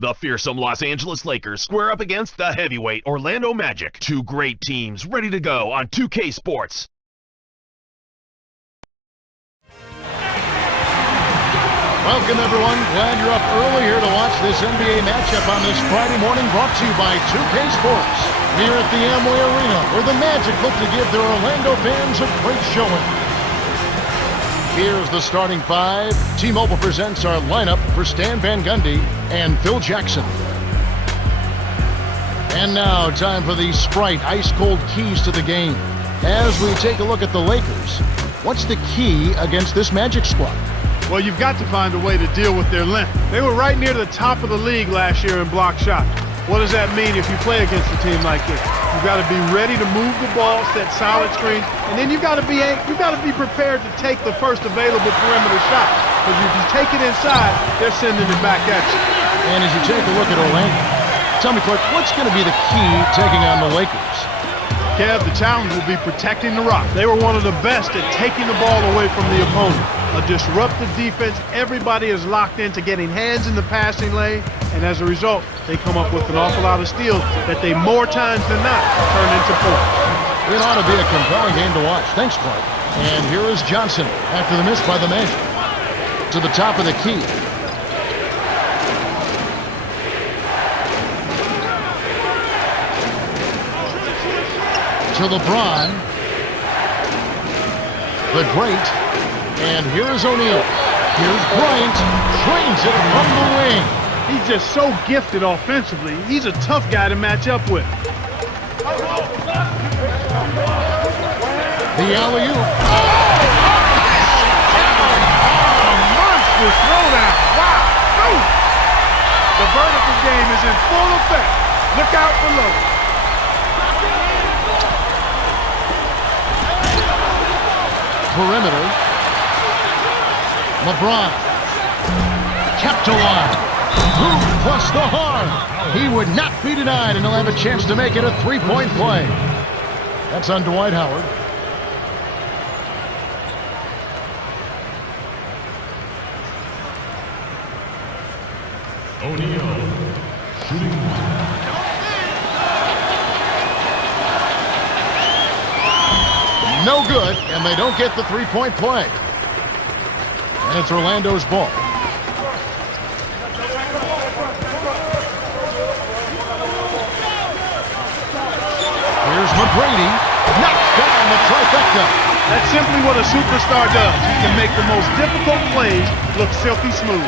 The fearsome Los Angeles Lakers square up against the heavyweight Orlando Magic. Two great teams ready to go on 2K Sports. Welcome, everyone. Glad you're up early here to watch this NBA matchup on this Friday morning, brought to you by 2K Sports. Here at the Amway Arena, where the Magic look to give their Orlando fans a great showing. Here's the starting five. T-Mobile presents our lineup for Stan Van Gundy and Phil Jackson. And now, time for the Sprite ice-cold keys to the game. As we take a look at the Lakers, what's the key against this Magic squad? Well, you've got to find a way to deal with their length. They were right near the top of the league last year in block shots. What does that mean if you play against a team like this? You've got to be ready to move the ball, set solid screens, and then you've got to be prepared to take the first available perimeter shot. Because if you take it inside, they're sending it back at you. And as you take a look at Orlando, tell me, Clark, what's going to be the key taking on the Lakers? Kev, the challenge will be protecting the rock. They were one of the best at taking the ball away from the opponent. A disruptive defense. Everybody is locked into getting hands in the passing lane, and as a result, they come up with an awful lot of steals that they more times than not turn into points. It ought to be a compelling game to watch. Thanks, Clark. And here is Johnson after the miss by the Magic. To the top of the key. To LeBron. The great. And here is O'Neal. Here's Bryant. Trains it from the wing. He's just so gifted offensively. He's a tough guy to match up with. The alley-oop. Monster throwdown. Wow. Ooh. The vertical game is in full effect. Look out below. Perimeter. LeBron kept alive. Boom plus the harm. He would not be denied, and he'll have a chance to make it a three-point play. That's on Dwight Howard. O'Neal shooting. No good, and they don't get the three-point play. And it's Orlando's ball. Here's McGrady. Knocks down the trifecta. That's simply what a superstar does. He can make the most difficult plays look silky smooth.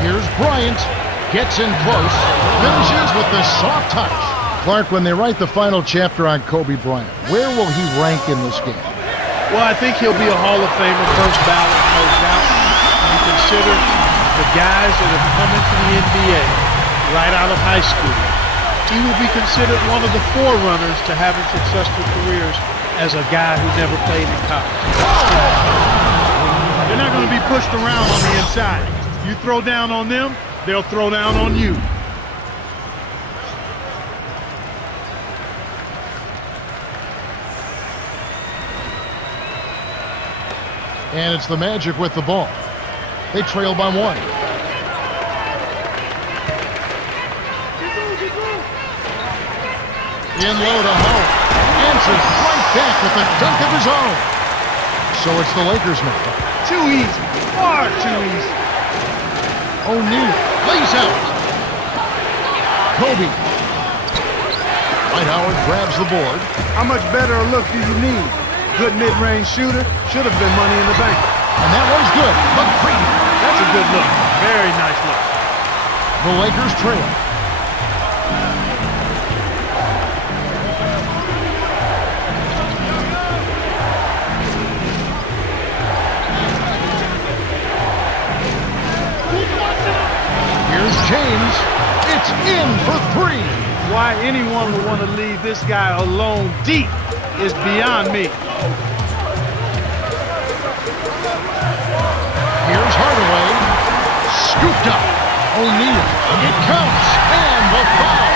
Here's Bryant. Gets in close. Finishes with the soft touch. Clark, when they write the final chapter on Kobe Bryant, where will he rank in this game? Well, I think he'll be a Hall of Famer, first ballot, no doubt. You consider the guys that have come into the NBA right out of high school. He will be considered one of the forerunners to having successful careers as a guy who never played in college. They're not going to be pushed around on the inside. You throw down on them, they'll throw down on you. And it's the Magic with the ball. They trail by one. In low to Howard. Answers right back with a dunk of his own. So it's the Lakers now. Too easy. Far too easy. O'Neal lays out. Kobe. Dwight Howard grabs the board. How much better a look do you need? Good mid-range shooter. Should have been money in the bank. And that one's good. McGrady. That's a good look. Very nice look. The Lakers trail. Here's James. It's in for three. Why anyone would want to leave this guy alone deep is beyond me. Here's Hardaway. Scooped up. O'Neal. It counts. And the foul.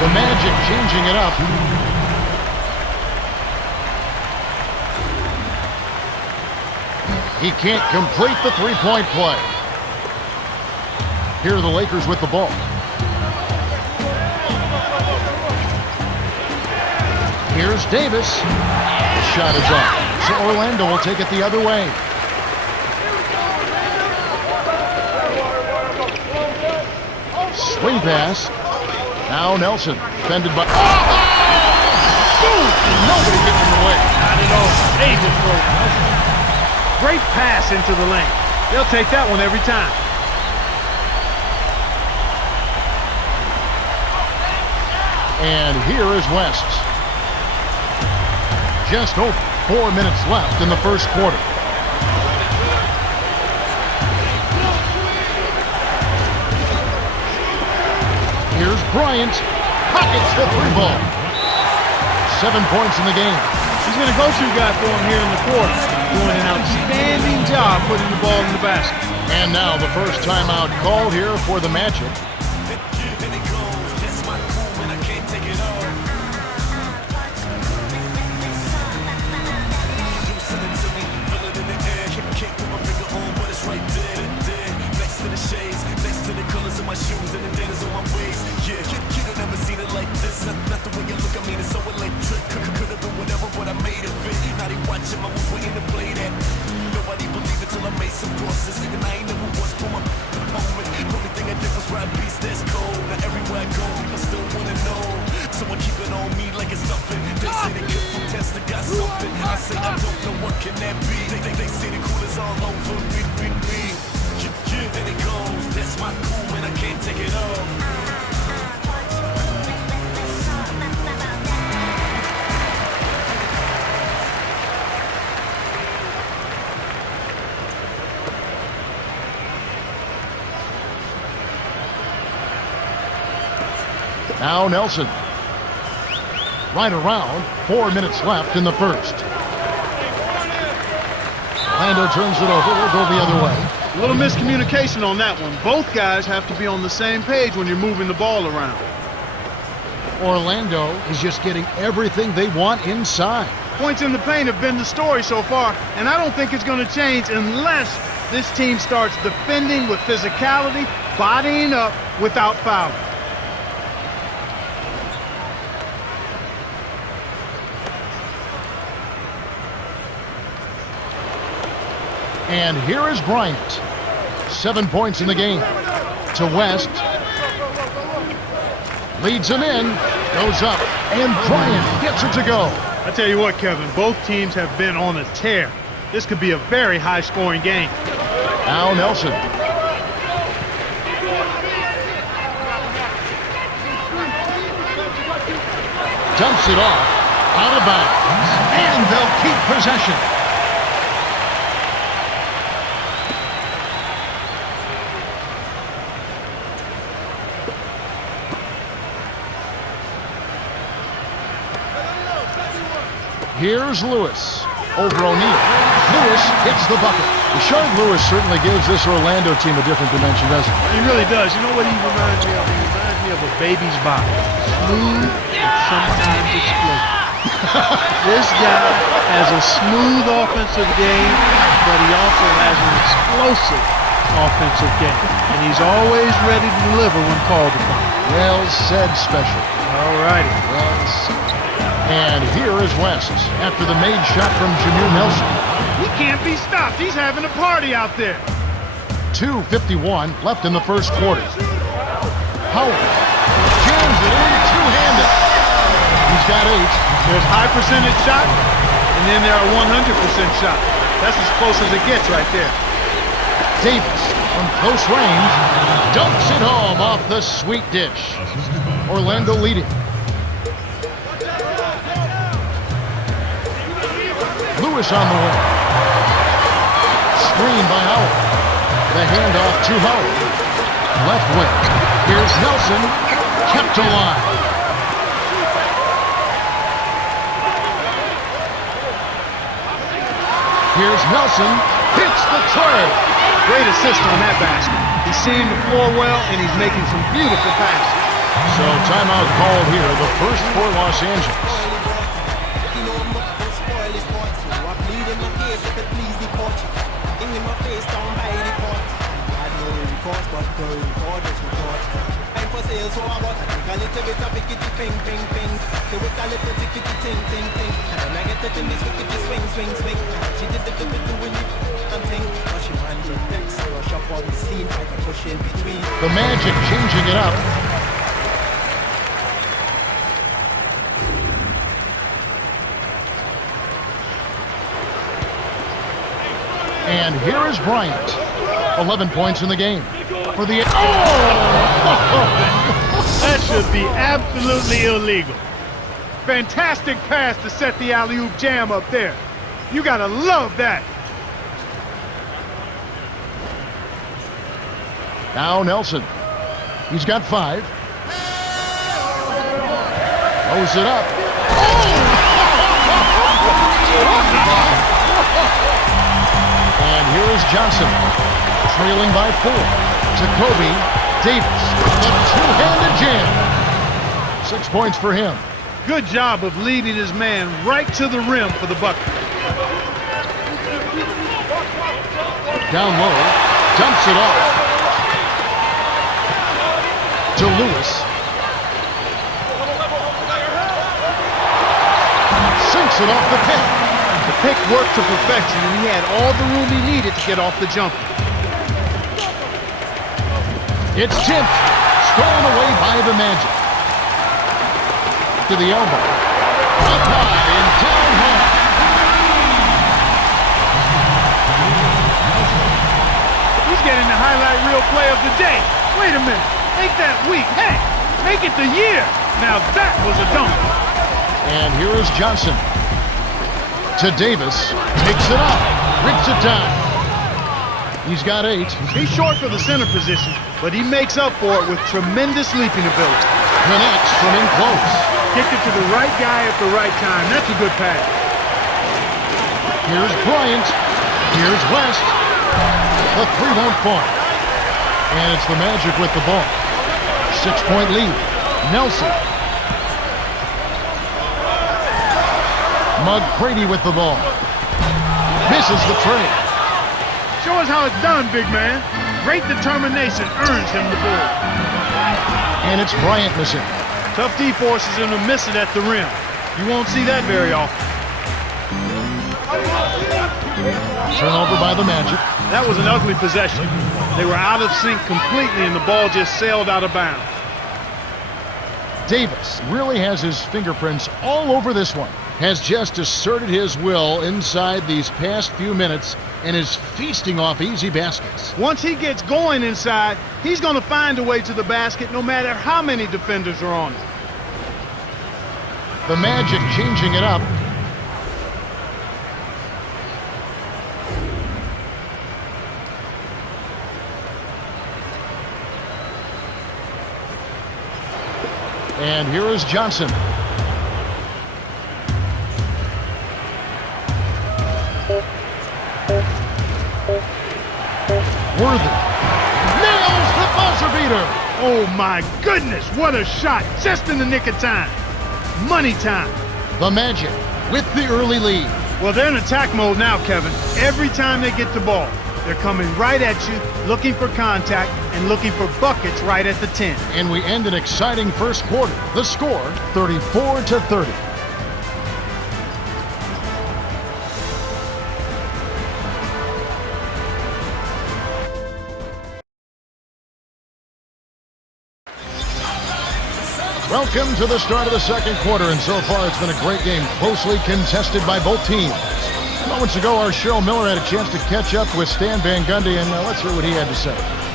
The Magic changing it up. He can't complete the three-point play. Here are the Lakers with the ball. Here's Davis. The shot is off. So Orlando will take it the other way. Swing pass. Now Nelson. Defended by... Boom! Nobody gets in the way. Not at all. Amazing throw. Great pass into the lane. They'll take that one every time. And here is West. Just over 4 minutes left in the first quarter. Here's Bryant. Pockets the three ball. 7 points in the game. He's going to go-to guy for him here in the quarter. Doing an outstanding job putting the ball in the basket. And now the first timeout called here for the Magic. Now Nelson. Right around 4 minutes left in the first. Orlando turns it over. We'll go the other way. A little miscommunication on that one. Both guys have to be on the same page when you're moving the ball around. Orlando is just getting everything they want inside. Points in the paint have been the story so far, and I don't think it's going to change unless this team starts defending with physicality, bodying up without fouling. And here is Bryant. 7 points in the game. To West. Leads him in. Goes up. And Bryant gets it to go. I tell you what, Kevin, both teams have been on a tear. This could be a very high-scoring game. Now Nelson. Dumps it off. Out of bounds. And they'll keep possession. Here's Lewis over O'Neal. Lewis hits the bucket. Rashard Lewis certainly gives this Orlando team a different dimension, doesn't he? He really does. You know what he reminds me of? He reminds me of a baby's body. Smooth and sometimes explosive. This guy has a smooth offensive game, but he also has an explosive offensive game. And he's always ready to deliver when called upon. Well said, Special. All righty. Well said. And here is West after the made shot from Jameer Nelson. He can't be stopped. He's having a party out there. 2:51 left in the first quarter. Howard jams it in two-handed. He's got 8. There's high percentage shot, and then there are 100% shot. That's as close as it gets right there. Davis from close range dumps it home off the sweet dish. Orlando leading. Lewis on the wing. Screen by Howard. The handoff to Howard. Left wing. Here's Nelson. Kept alive. Here's Nelson. Hits the tray. Great assist on that basket. He's seeing the floor well, and he's making some beautiful passes. So timeout called here. The first for Los Angeles. in my face down by the court. Had no recourse but to record this report. Time for sales, so I bought a little bit of pickety ping ping ping. So with a little tickety ting ting ting. And then I get it in this wickety swing swing swing. She did the doing it and thing. But she ran the next rush up on the scene like a push in between. The Magic changing it up. And here is Bryant. 11 points in the game. For the... That should be absolutely illegal. Fantastic pass to set the alley-oop jam up there. You gotta love that. Now Nelson. He's got 5. Throws it up. And here is Johnson, trailing by 4. Jacoby Davis, the two-handed jam. 6 points for him. Good job of leading his man right to the rim for the bucket. Down low, dumps it off to Lewis. Sinks it off the pick. The pick worked to perfection, and he had all the room he needed to get off the jumper. It's tipped, stolen away by the Magic. To the elbow. Up high and down hard. He's getting the highlight reel play of the day. Wait a minute. Make that week. Hey, make it the year. Now that was a dunk. And here is Johnson. To Davis. Takes it up. Rips it down. He's got 8. He's short for the center position, but he makes up for it with tremendous leaping ability. Connects from in close. Kicked it to the right guy at the right time. That's a good pass. Here's Bryant. Here's West. The 3 won't fall. And it's the Magic with the ball. 6-point lead. Nelson. McGrady with the ball. Misses the trade. Show us how it's done, big man. Great determination earns him the ball. And it's Bryant missing. Tough D forces him to miss it at the rim. You won't see that very often. Turnover by the Magic. That was an ugly possession. They were out of sync completely, and the ball just sailed out of bounds. Davis really has his fingerprints all over this one. Has just asserted his will inside these past few minutes and is feasting off easy baskets. Once he gets going inside, he's going to find a way to the basket no matter how many defenders are on it. The Magic changing it up. And here is Johnson. Worthy nails the buzzer beater. Oh my goodness, what a shot, just in the nick of time. Money time. The Magic with the early lead. Well, they're in attack mode now, Kevin. Every time they get the ball, they're coming right at you, looking for contact and looking for buckets right at the 10. And we end an exciting first quarter. The score, 34-30. Welcome to the start of the second quarter, and so far it's been a great game, closely contested by both teams. Moments ago, our Cheryl Miller had a chance to catch up with Stan Van Gundy, and let's hear what he had to say.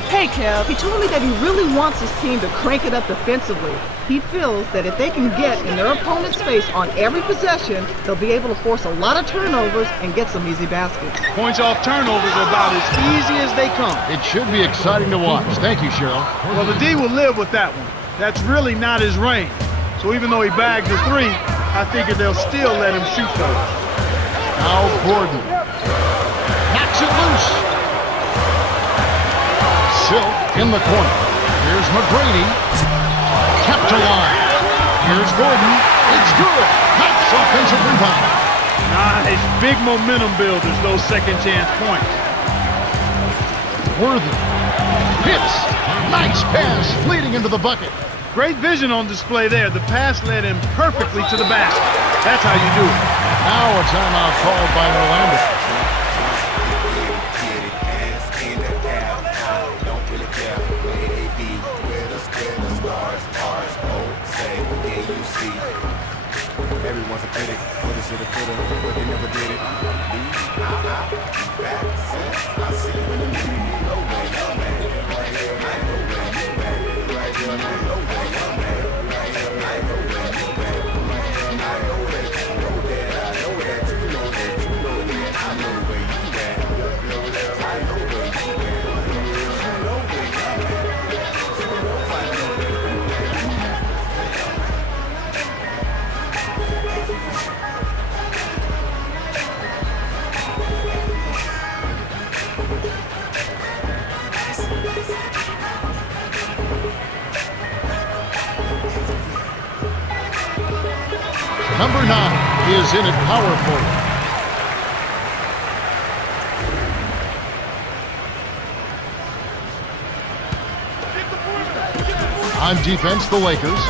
Hey, Kev, he told me that he really wants his team to crank it up defensively. He feels that if they can get in their opponent's face on every possession, they'll be able to force a lot of turnovers and get some easy baskets. Points off turnovers are about as easy as they come. It should be exciting to watch. Thank you, Cheryl. Well, the D will live with that one. That's really not his range. So even though he bagged the 3, I figure they'll still let him shoot those. Now Gordon knocks it loose. Silk in the corner. Here's McGrady. Kept alive. Here's Gordon. It's good. Nice offensive rebound. Nice. Big momentum builders, those second chance points. Worthy. Hits. Nice pass leading into the bucket. Great vision on display there. The pass led him perfectly to the basket. That's how you do it. Now a timeout called by Orlando. Everyone's a critic, but they should have put him, but they never did it. I see you in the league. No way, no man. Right here, man. No way, you bad. Right here, man. No way, no man. Right here, man. No way, you bad. Right here, man. I know that you know that. I know that you know that you know that. I know where you at. I know where you at. You know where you at. I know where you at. Number 9 is in at power forward. On defense, the Lakers.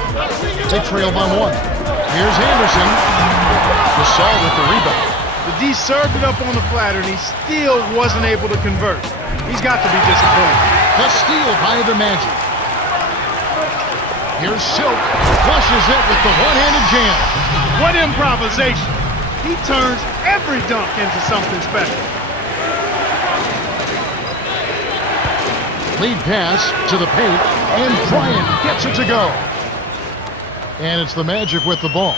They trail by 1. Here's Anderson. Gasol with the rebound. The D served it up on the platter, and he still wasn't able to convert. He's got to be disappointed. The steal by the Magic. Here's Silk. Flushes it with the one-handed jam. What improvisation. He turns every dunk into something special. Lead pass to the paint, and Bryant gets it to go. And it's the Magic with the ball.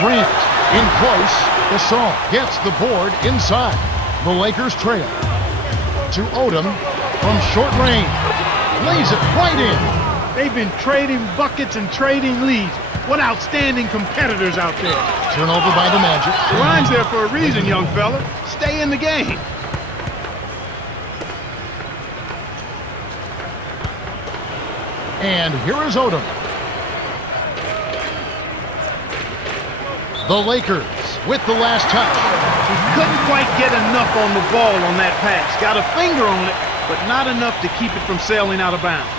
Grant in close. Gasol gets the board inside. The Lakers trail. To Odom from short range. Lays it right in. They've been trading buckets and trading leads. What outstanding competitors out there. Turnover by the Magic. The line's there for a reason, young fella. Stay in the game. And here is Odom. The Lakers with the last touch. He couldn't quite get enough on the ball on that pass. Got a finger on it, but not enough to keep it from sailing out of bounds.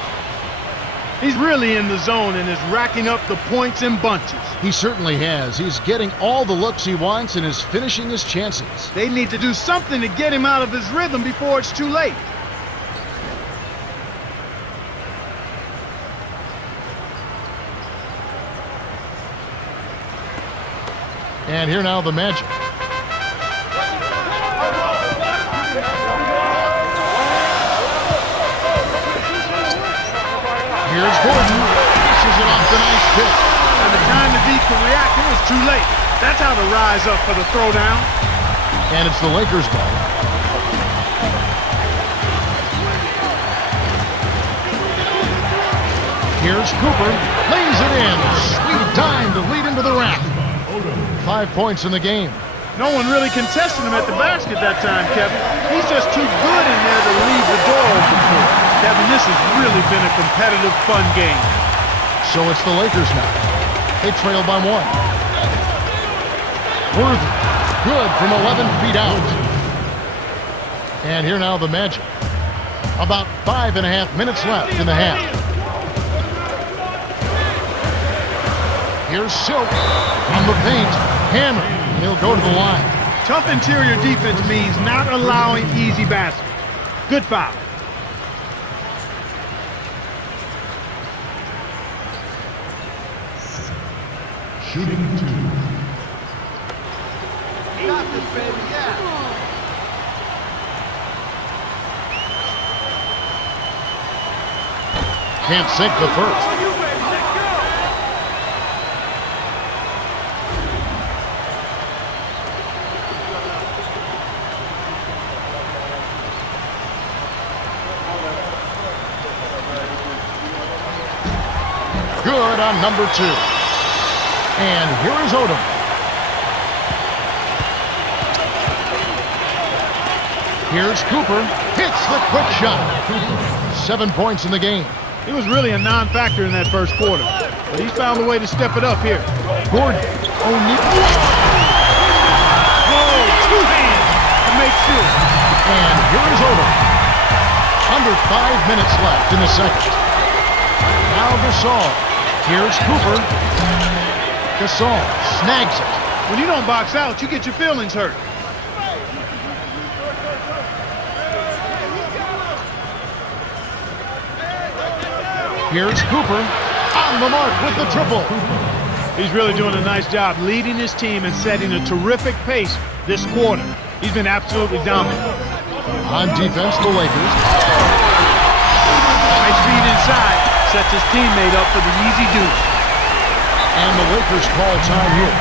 He's really in the zone and is racking up the points in bunches. He certainly has. He's getting all the looks he wants and is finishing his chances. They need to do something to get him out of his rhythm before it's too late. And here now the Magic. Here's Gordon. Dishes it off the nice pick. By the time the D could react, it was too late. That's how to rise up for the throwdown. And it's the Lakers' ball. Here's Cooper. Lays it in. Sweet dime to lead into the rack. 5 points in the game. No one really contested him at the basket that time, Kevin. He's just too good in there to leave the door open for him. Kevin, this has really been a competitive, fun game. So it's the Lakers now. They trail by 1. Worthy. Good from 11 feet out. And here now the Magic. About 5.5 minutes left in the half. Here's Silk on the paint. Hammer. He'll go to the line. Tough interior defense means not allowing easy baskets. Good foul. Shooting 2. Got this, baby, yeah. Can't sink the first. Good on number 2. And here is Odom. Here's Cooper. Hits the quick shot. 7 points in the game. He was really a non-factor in that first quarter, but he's found a way to step it up here. Gordon. O'Neal. Whoa, 2 hands to make sure. And here is Odom. Under 5 minutes left in the second. Now Gasol. Here's Cooper. Gasol snags it. When you don't box out, you get your feelings hurt. Here's Cooper on the mark with the triple. He's really doing a nice job leading his team and setting a terrific pace this quarter. He's been absolutely dominant. On defense, the Lakers. Nice feed inside. Sets his teammate up for the easy deuce. And the Lakers call time here.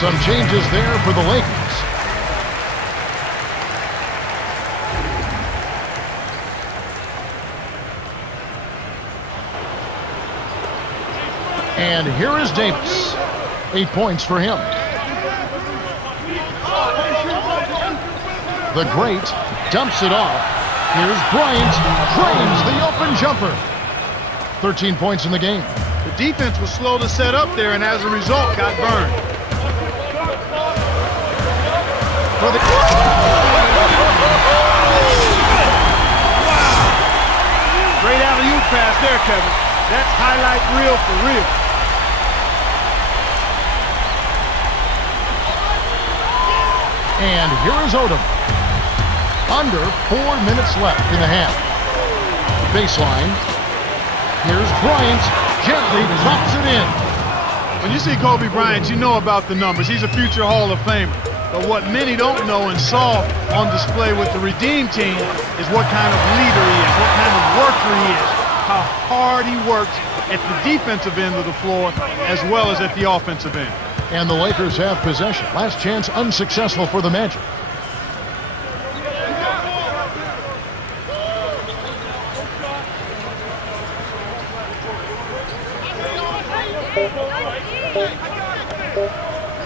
Some changes there for the Lakers. And here is Davis. 8 points for him. The great dumps it off. Here's Bryant. Drains the open jumper. 13 points in the game. The defense was slow to set up there and as a result got burned. Wow. Great alley-oop pass there, Kevin. That's highlight reel for real. And here is Odom. Under 4 minutes left in the half. Baseline. Here's Bryant. Gently drops it in. When you see Kobe Bryant, you know about the numbers. He's a future Hall of Famer. But what many don't know and saw on display with the Redeem team is what kind of leader he is, what kind of worker he is, how hard he works at the defensive end of the floor as well as at the offensive end. And the Lakers have possession. Last chance unsuccessful for the Magic.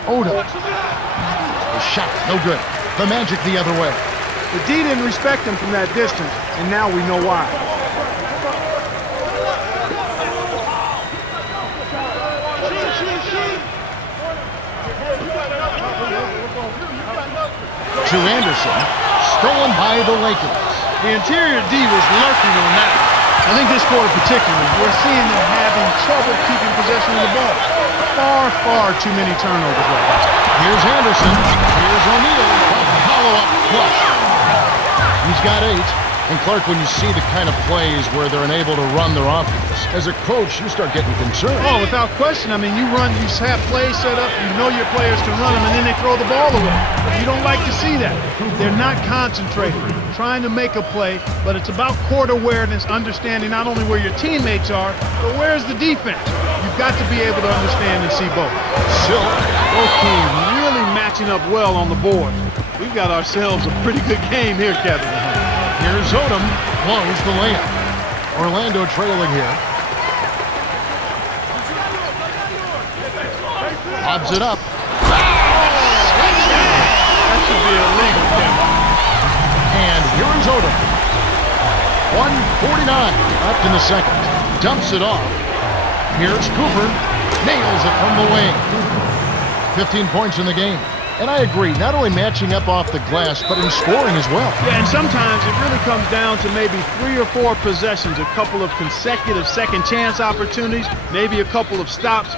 Odom. The shot, no good. The Magic the other way. The D didn't respect him from that distance, and now we know why. To Anderson, stolen by the Lakers. The interior D was lurking on that. I think this quarter particularly, we're seeing them having trouble keeping possession of the ball. Far too many turnovers right now. Here's Anderson. Here's O'Neal. Follow-up flush. He's got 8. And Clark, when you see the kind of plays where they're unable to run their offense, as a coach, you start getting concerned. Oh, without question. I mean, you have plays set up, you know your players can run them, and then they throw the ball away. You don't like to see that. They're not concentrated, trying to make a play, but it's about court awareness, understanding not only where your teammates are, but where's the defense. You've got to be able to understand and see both. Silk. Both teams really matching up well on the board. We've got ourselves a pretty good game here, Kevin. Here's Odom. Blows the layup. Orlando trailing here. Lobs it up. That should be illegal, Kevin. And here is Odom. 1:49 left in the second. Dumps it off. Here's Cooper. Nails it from the wing. 15 points in the game. And I agree, not only matching up off the glass, but in scoring as well. Yeah, and sometimes it really comes down to maybe 3 or 4 possessions, a couple of consecutive second chance opportunities, maybe a couple of stops.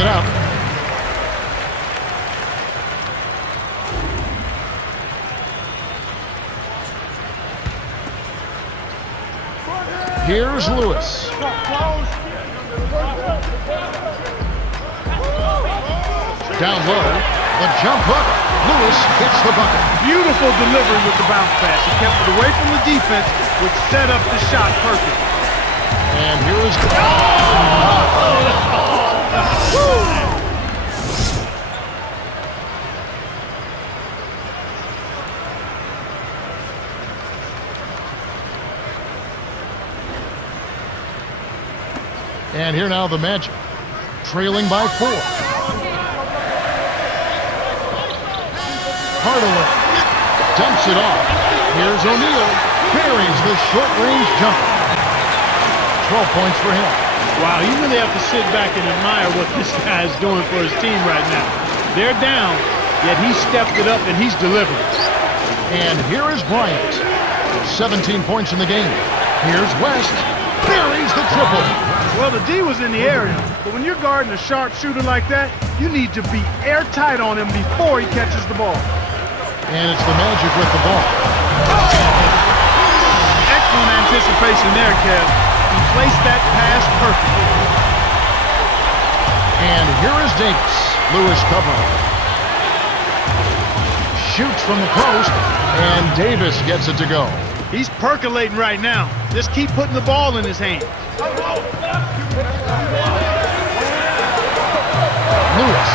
it up. Here's Lewis. Down low, the jump up. Lewis gets the bucket. Beautiful delivery with the bounce pass. He kept it away from the defense, which set up the shot perfect. And here is... And here now the Magic, trailing by 4. Hardaway dumps it off. Here's O'Neal, buries the short-range jumper. 12 points for him. Wow, you really have to sit back and admire what this guy is doing for his team right now. They're down, yet he stepped it up and he's delivering. And here is Bryant. 17 points in the game. Here's West, buries the triple. Well, the D was in the area, but when you're guarding a sharpshooter like that, you need to be airtight on him before he catches the ball. And it's the Magic with the ball. Excellent anticipation there, Kev. He placed that pass perfectly. And here is Davis. Lewis covering. Shoots from the post, and Davis gets it to go. He's percolating right now. Just keep putting the ball in his hand. Lewis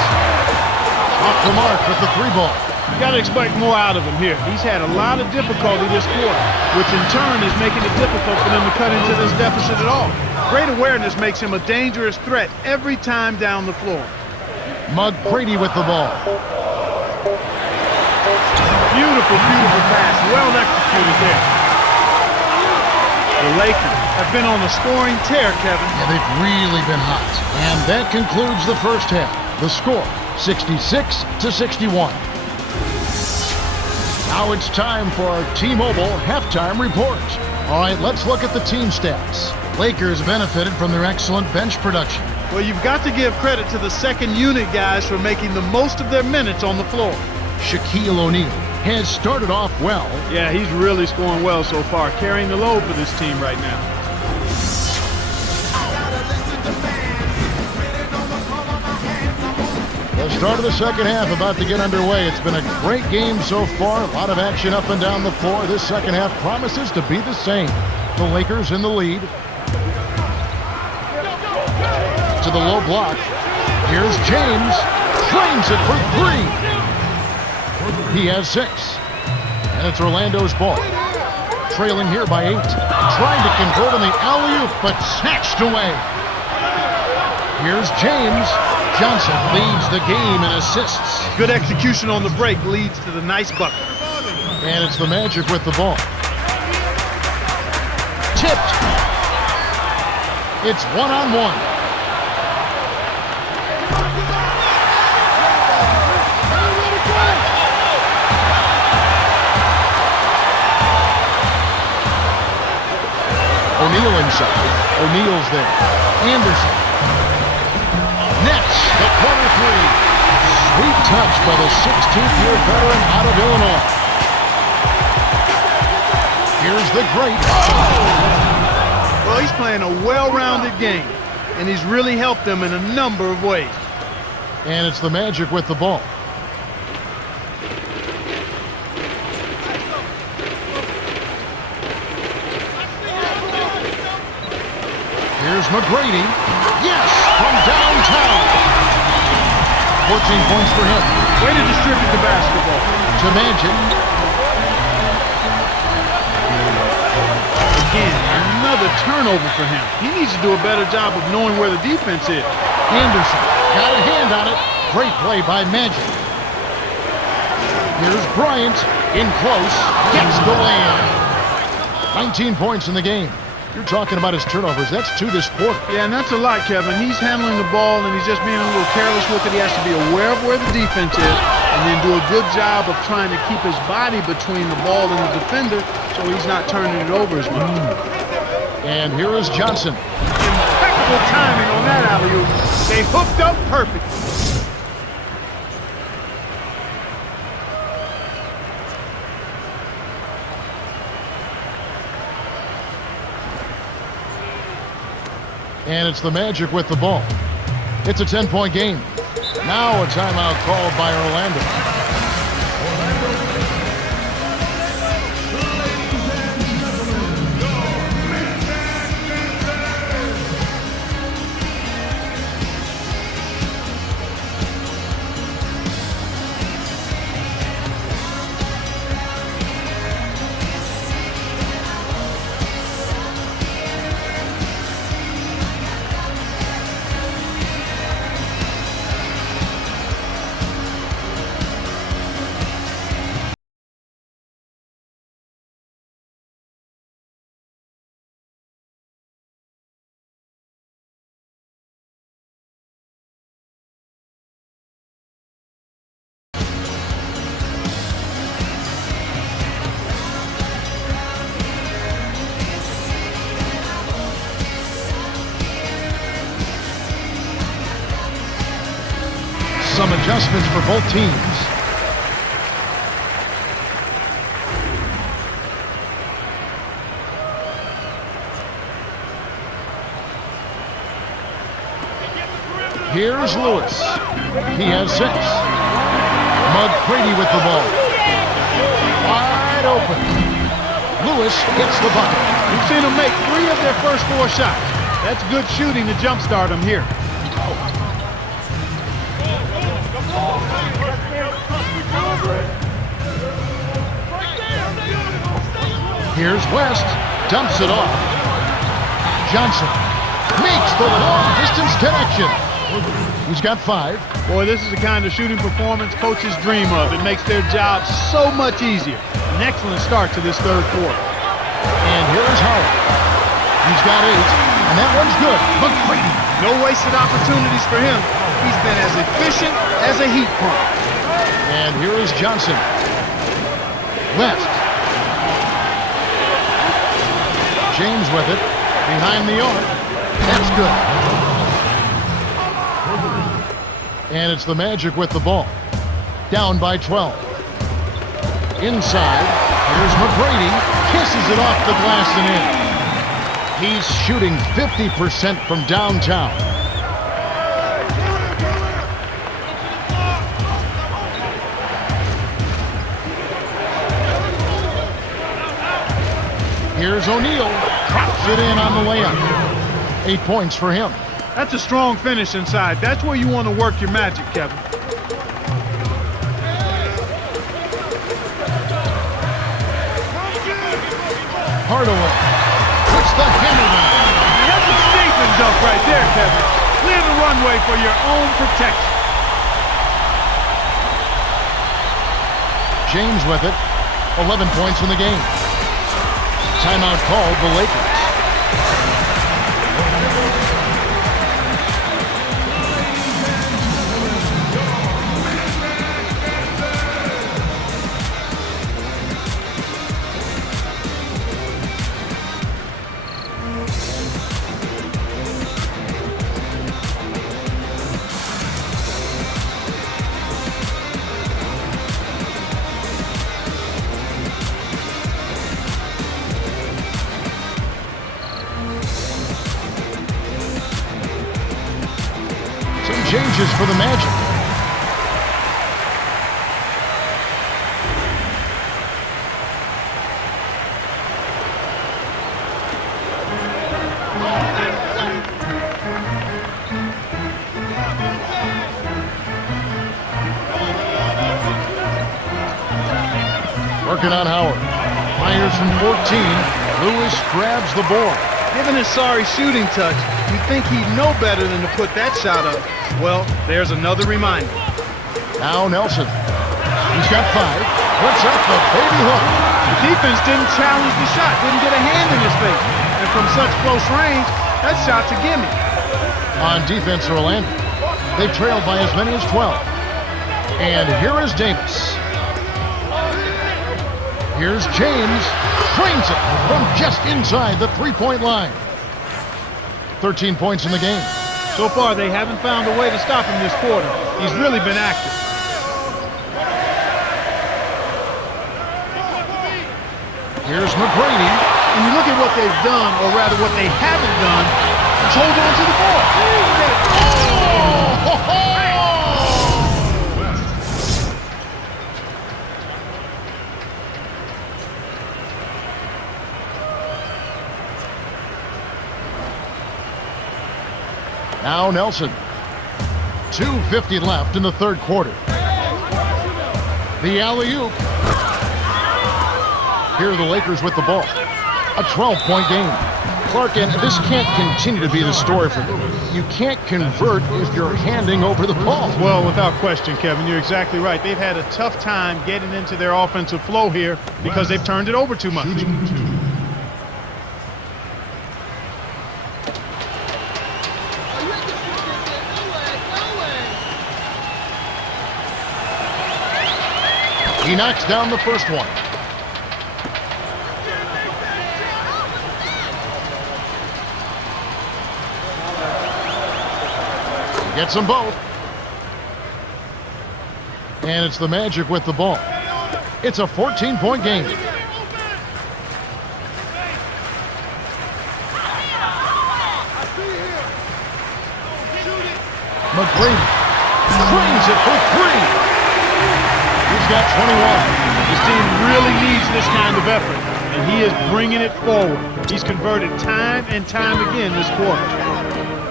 off the mark with the 3-ball. You got to expect more out of him here. He's had a lot of difficulty this quarter, which in turn is making it difficult for them to cut into this deficit at all. Great awareness makes him a dangerous threat every time down the floor. McGrady with the ball. Beautiful, beautiful pass. Well executed there. The Lakers have been on a scoring tear, Kevin. Yeah, they've really been hot. And that concludes the first half. The score, 66-61. Now it's time for our T-Mobile halftime report. All right, let's look at the team stats. Lakers benefited from their excellent bench production. Well, you've got to give credit to the second unit guys for making the most of their minutes on the floor. Shaquille O'Neal has started off well. Yeah, he's really scoring well so far, carrying the load for this team right now. The start of the second half about to get underway. It's been a great game so far. A lot of action up and down the floor. This second half promises to be the same. The Lakers in the lead. To the low block. Here's James. Drains it for 3. He has 6. And it's Orlando's ball. Trailing here by 8. Trying to convert on the alley-oop, but snatched away. Here's James. Johnson leads the game in assists. Good execution on the break leads to the nice bucket. And it's the Magic with the ball. Tipped. It's one-on-one. O'Neal inside. O'Neal's there. Anderson. Nets the corner 3. Sweet touch by the 16th-year veteran out of Illinois. Here's the great. Well, he's playing a well-rounded game, and he's really helped them in a number of ways. And it's the Magic with the ball. Here's McGrady. Yes, from downtown. 14 points for him. Way to distribute the basketball. To Magic. Again, another turnover for him. He needs to do a better job of knowing where the defense is. Anderson got a hand on it. Great play by Magic. Here's Bryant in close. Gets the layup. 19 points in the game. You're talking about his turnovers. That's 2 this quarter. Yeah, and that's a lot, Kevin. He's handling the ball, and he's just being a little careless with it. He has to be aware of where the defense is and then do a good job of trying to keep his body between the ball and the defender so he's not turning it over as much. And here is Johnson. Impeccable Beautiful timing on that alley-oop. They hooked up perfect. And it's the Magic with the ball. It's a 10-point game. Now a timeout called by Orlando. Some adjustments for both teams. Here's Lewis. He has 6. McCready with the ball. Wide open. Lewis hits the bucket. We've seen them make 3 of their first 4 shots. That's good shooting to jumpstart them here. Here's West. Dumps it off. Johnson makes the long-distance connection. He's got 5. Boy, this is the kind of shooting performance coaches dream of. It makes their job so much easier. An excellent start to this third quarter. And here's Howard. He's got 8, and that one's good. McCready. No wasted opportunities for him. He's been as efficient as a heat pump. And here is Johnson. West. James with it. Behind the arc. That's good. And it's the Magic with the ball. Down by 12. Inside. Here's McCready. Kisses it off the glass and in. He's shooting 50% from downtown. Here's O'Neal. Drops it in on the layup. 8 points for him. That's a strong finish inside. That's where you want to work your magic, Kevin. Hardaway puts the hammer down. That's a statement dunk right there, Kevin. Clear the runway for your own protection. James with it. 11 points in the game. Timeout called the Lakers. Changes for the Magic. Working on Howard. Fires from 14. Lewis grabs the board. Given his sorry shooting touch, you'd think he'd know better than to put that shot up. Well, there's another reminder. Now Nelson. He's got 5. Puts up the baby hook. The defense didn't challenge the shot, didn't get a hand in his face. And from such close range, that shot's a gimme. On defense, Orlando. They've trailed by as many as 12. And here is Davis. Here's James. Trains it from just inside the 3-point line. 13 points in the game. So far, they haven't found a way to stop him this quarter. He's really been active. Here's McGrady. When you look at what they've done, or rather what they haven't done, is hold on to the ball. Now Nelson. 2:50 left in the third quarter. The alley-oop. Here are the Lakers with the ball. A 12-point game. Clark, and this can't continue to be the story for them. You can't convert if you're handing over the ball. Well, without question, Kevin, you're exactly right. They've had a tough time getting into their offensive flow here because they've turned it over too much. Shooting 2. He knocks down the first one. Gets them both. And it's the Magic with the ball. It's a 14-point game. McGrady cranes it for three. He's got 21. This team really needs this kind of effort, and he is bringing it forward. He's converted time and time again this quarter.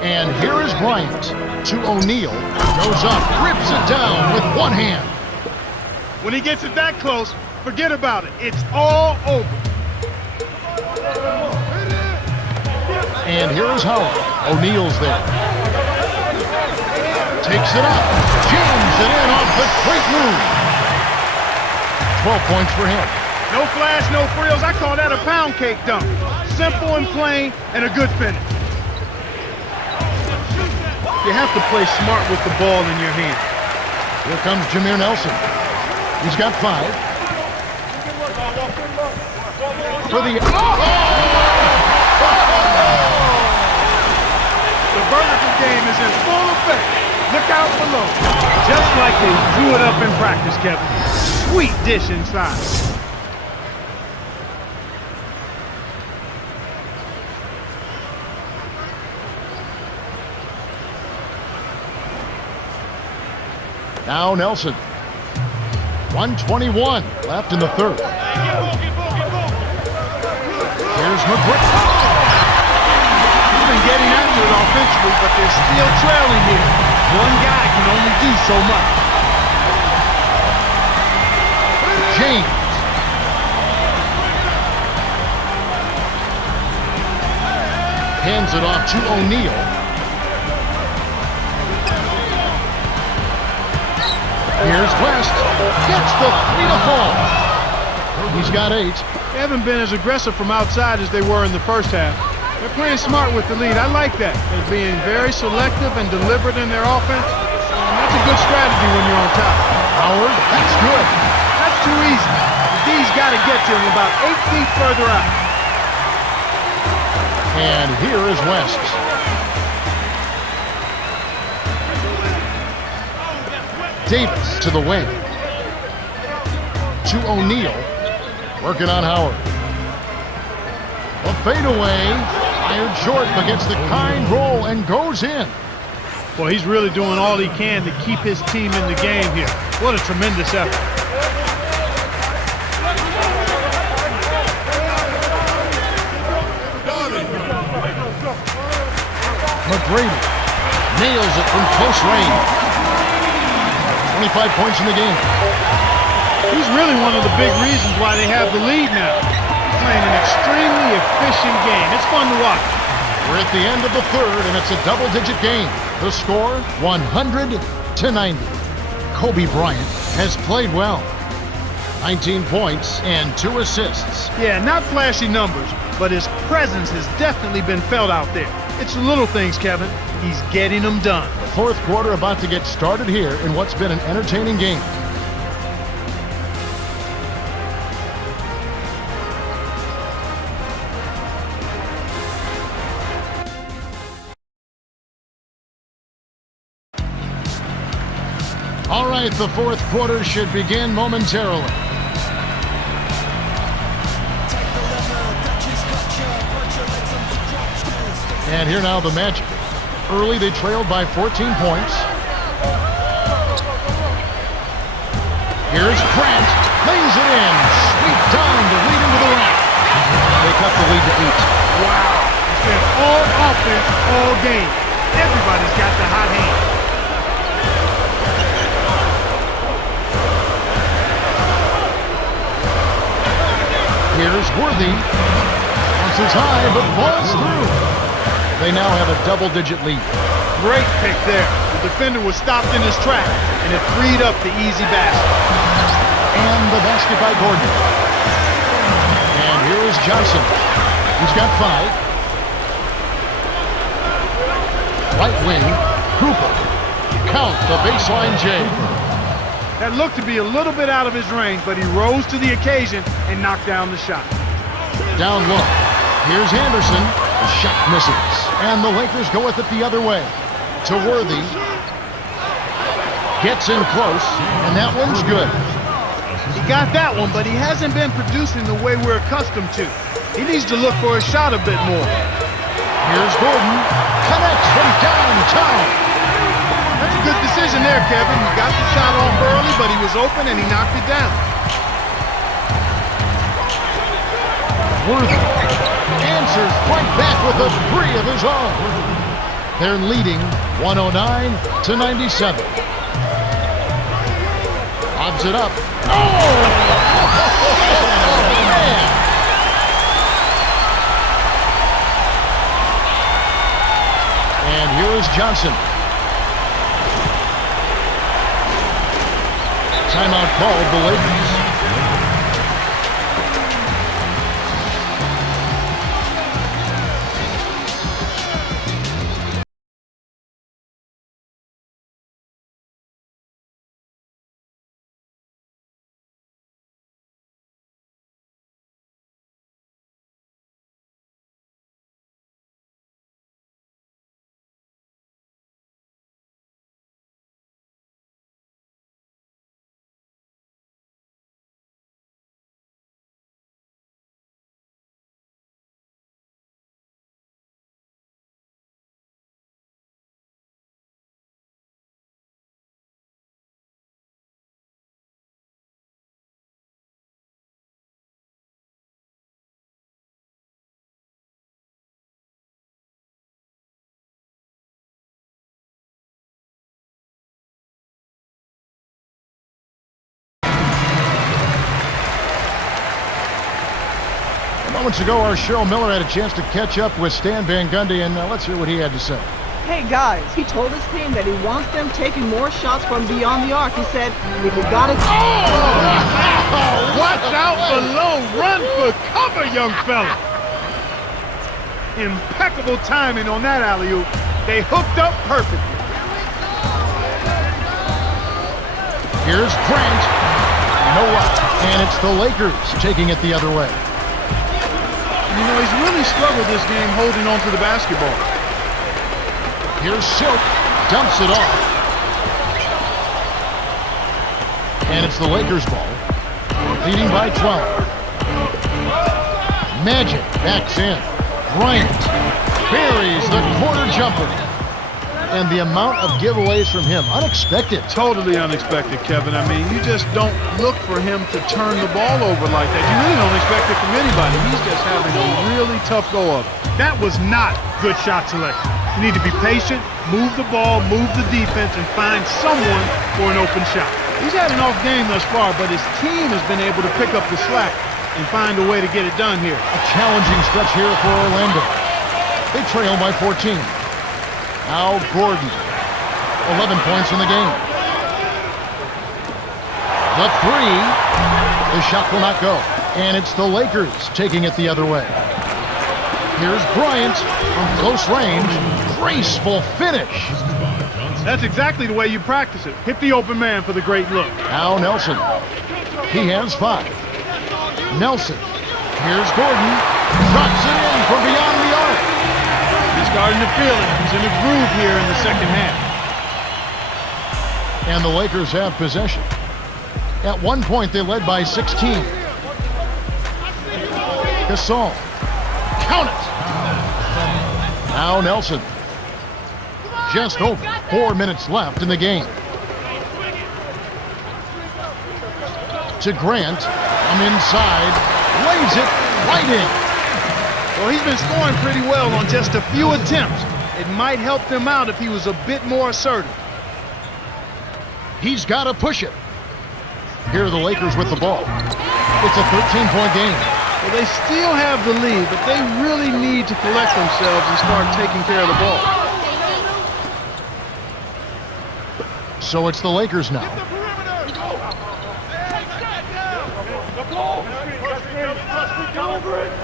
And here is Bryant to O'Neal. Goes up, rips it down with one hand. When he gets it that close, forget about it. It's all over. And here is Howard. O'Neal's there. Takes it up. Jams it in off the quick move. 12 points for him. No flash, no frills. I call that a pound cake dunk. Simple and plain, and a good finish. You have to play smart with the ball in your hand. Here comes Jameer Nelson. He's got 5. For the... The vertical game is in full effect. Look out below. Just like they drew it up in practice, Kevin. Sweet dish inside. Now Nelson. 1:21 left in the third. Here's McGrady. He's been getting after it offensively, but they're still trailing here. One guy can only do so much. James. Hands it off to O'Neal. Here's West. Gets the 3 to fall. He's got 8. They haven't been as aggressive from outside as they were in the first half. They're playing smart with the lead. I like that. They're being very selective and deliberate in their offense. And that's a good strategy when you're on top. Howard, that's good. That's too easy. The D's got to get to him about 8 feet further out. And here is West. Davis to the wing. To O'Neal. Working on Howard. A fadeaway. Fired short, but gets the kind roll and goes in. Well, he's really doing all he can to keep his team in the game here. What a tremendous effort. McGrady nails it from close range. 25 points in the game. He's really one of the big reasons why they have the lead now. He's playing an extremely efficient game. It's fun to watch. We're at the end of the third, and it's a double-digit game. The score, 100-90. Kobe Bryant has played well. 19 points and 2 assists. Yeah, not flashy numbers, but his presence has definitely been felt out there. It's the little things, Kevin. He's getting them done. Fourth quarter about to get started here in what's been an entertaining game. All right, the fourth quarter should begin momentarily. And here now the Magic. Early they trailed by 14 points. Here's Grant. Lays it in. Sweet down to lead into the rack. They cut the lead to 8. Wow. It's been all offense all game. Everybody's got the hot hand. Here's Worthy. Bounces high, but falls through. They now have a double-digit lead. Great pick there. The defender was stopped in his track, and it freed up the easy basket. And the basket by Gordon. And here is Johnson. He's got 5. Right wing, Cooper. Count the baseline J. That looked to be a little bit out of his range, but he rose to the occasion and knocked down the shot. Down low. Here's Anderson. The shot misses. And the Lakers go with it the other way. To Worthy. Gets in close, and that one's good. He got that one, but he hasn't been producing the way we're accustomed to. He needs to look for a shot a bit more. Here's Gordon. Connects from downtown. That's a good decision there, Kevin. He got the shot off early, but he was open and he knocked it down. Worthy answers right back with a 3 of his own. They're leading 109-97. Lobs it up. Oh! Man! And here is Johnson. Timeout called the Lakers. Moments ago, our Cheryl Miller had a chance to catch up with Stan Van Gundy, and let's hear what he had to say. Hey guys, he told his team that he wants them taking more shots from beyond the arc. He said, if you got it... Oh! Watch out below. Run for cover, young fella. Impeccable timing on that alley-oop. They hooked up perfectly. Here's Grant. No luck. And it's the Lakers taking it the other way. You know, he's really struggled this game holding on to the basketball. Here's Silk. Dumps it off. And it's the Lakers ball. Leading by 12. Magic backs in. Bryant buries the corner jumper. And the amount of giveaways from him, unexpected. Totally unexpected, Kevin. I mean, you just don't look for him to turn the ball over like that. You really don't expect it from anybody. He's just having a really tough go of it. That was not good shot selection. You need to be patient, move the ball, move the defense, and find someone for an open shot. He's had an off game thus far, but his team has been able to pick up the slack and find a way to get it done here. A challenging stretch here for Orlando. They trail by 14. Now Gordon, 11 points in the game. The 3, the shot will not go. And it's the Lakers taking it the other way. Here's Bryant from close range. Graceful finish. That's exactly the way you practice it. Hit the open man for the great look. Now Nelson. He has 5. Nelson. Here's Gordon. Drops it in from beyond the arc. He's starting to feel it. He's in a groove here in the second half. And the Lakers have possession. At one point, they led by 16. Gasol. Count it! Now Nelson. Just over 4 minutes left in the game. To Grant. From inside. Lays it right in. Well, he's been scoring pretty well on just a few attempts. It might help them out if he was a bit more assertive. He's got to push it. Here are the Lakers with the ball. It's a 13-point game. Well, they still have the lead, but they really need to collect themselves and start taking care of the ball. So it's the Lakers now.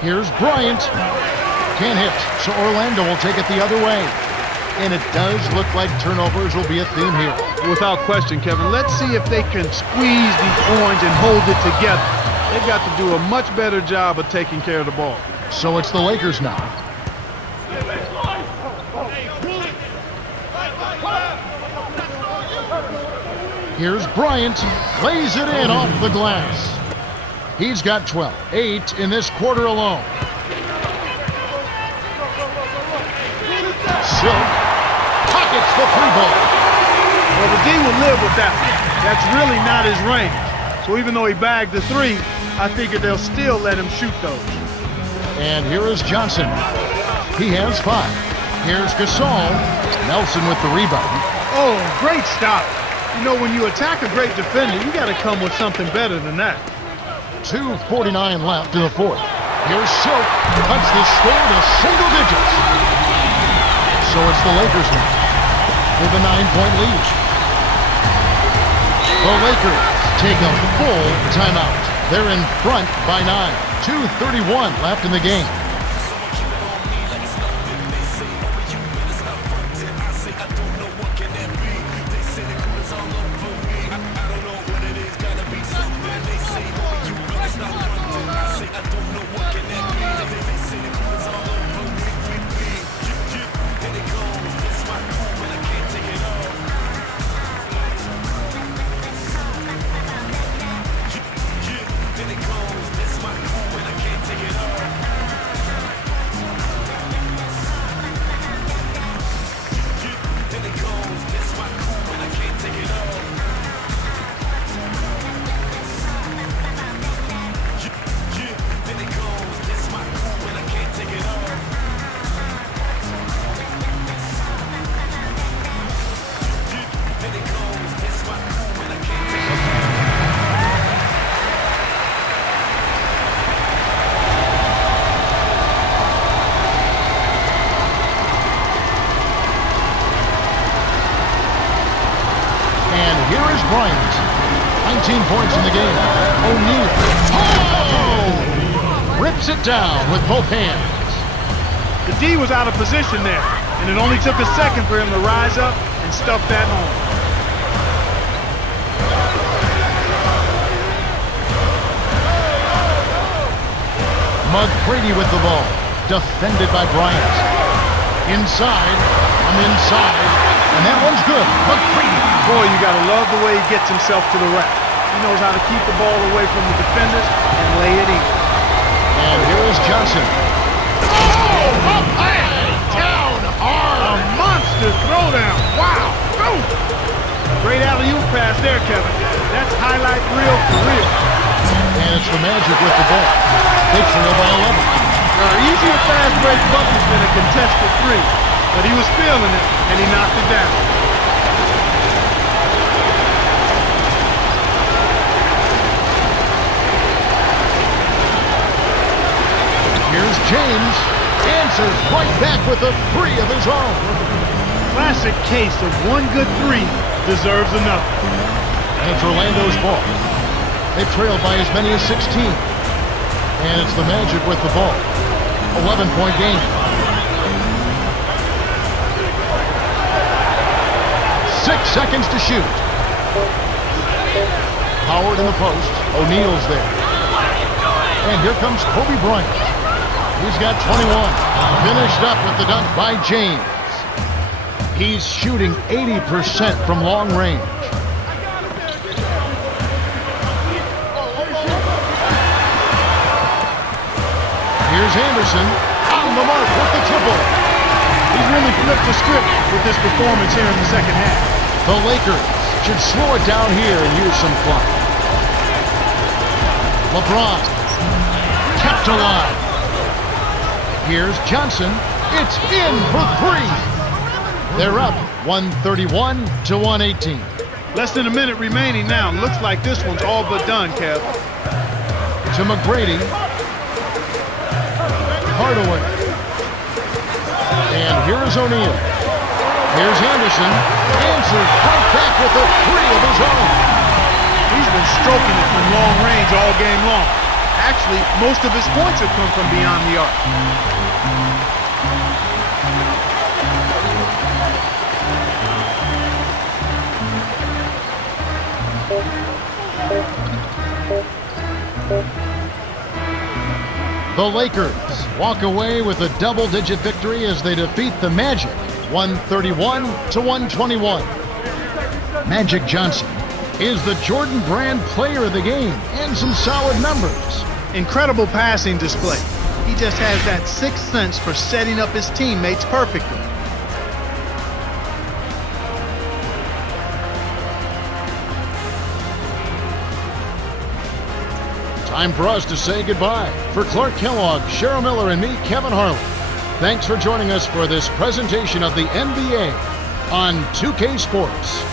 Here's Bryant. Can't hit, so Orlando will take it the other way. And it does look like turnovers will be a theme here. Without question, Kevin. Let's see if they can squeeze the orange and hold it together. They've got to do a much better job of taking care of the ball. So it's the Lakers now. Here's Bryant. Lays it in off the glass. He's got 12. 8 in this quarter alone. Silk pockets the three ball. Well, the D will live with that one. That's really not his range. So even though he bagged the three, I figured they'll still let him shoot those. And here is Johnson. He has 5. Here's Gasol. Nelson with the rebound. Oh, great stop. You know, when you attack a great defender, you got to come with something better than that. 2:49 left in the fourth. Here's Silk. Cuts the score to single digits. So it's the Lakers now with a 9-point lead. The Lakers take a full timeout. They're in front by 9. 2:31 left in the game. Bryant, 19 points in the game. O'Neal. Oh! Rips it down with both hands. The D was out of position there, and it only took a second for him to rise up and stuff that home. McGrady with the ball. Defended by Bryant. Inside. From inside. And that one's good. McGrady. Boy, you got to love the way he gets himself to the rack. He knows how to keep the ball away from the defenders and lay it in. And here is Johnson. Oh! Up high! Down hard! A monster throwdown. Wow! Oh! Great alley-oop pass there, Kevin. That's highlight reel for real. And it's the Magic with the ball. They trail by 11. Easier fast break buckets than a contested three, but he was feeling it, and he knocked it down. Here's James. Answers right back with a three of his own. Classic case of one good three deserves another. And it's Orlando's ball. They trailed by as many as 16. And it's the Magic with the ball. 11-point game. Six seconds to shoot. Howard in the post. O'Neal's there. And here comes Kobe Bryant. He's got 21. Finished up with the dunk by James. He's shooting 80% from long range. Here's Anderson on the mark with the triple. He's really flipped the script with this performance here in the second half. The Lakers should slow it down here and use some clock. LeBron kept alive. Here's Johnson. It's in for three. They're up 131 to 118. Less than a minute remaining now. Looks like this one's all but done, Kev. To McGrady. Hardaway. And here is O'Neal. Here's Anderson. Answers right back with a three of his own. He's been stroking it from long range all game long. Actually, most of his points have come from beyond the arc. The Lakers walk away with a double-digit victory as they defeat the Magic 131 to 121. Magic Johnson is the Jordan Brand player of the game and some solid numbers. Incredible passing display. He just has that sixth sense for setting up his teammates perfectly. Time for us to say goodbye. For Clark Kellogg, Cheryl Miller, and me, Kevin Harlan, thanks for joining us for this presentation of the NBA on 2K Sports.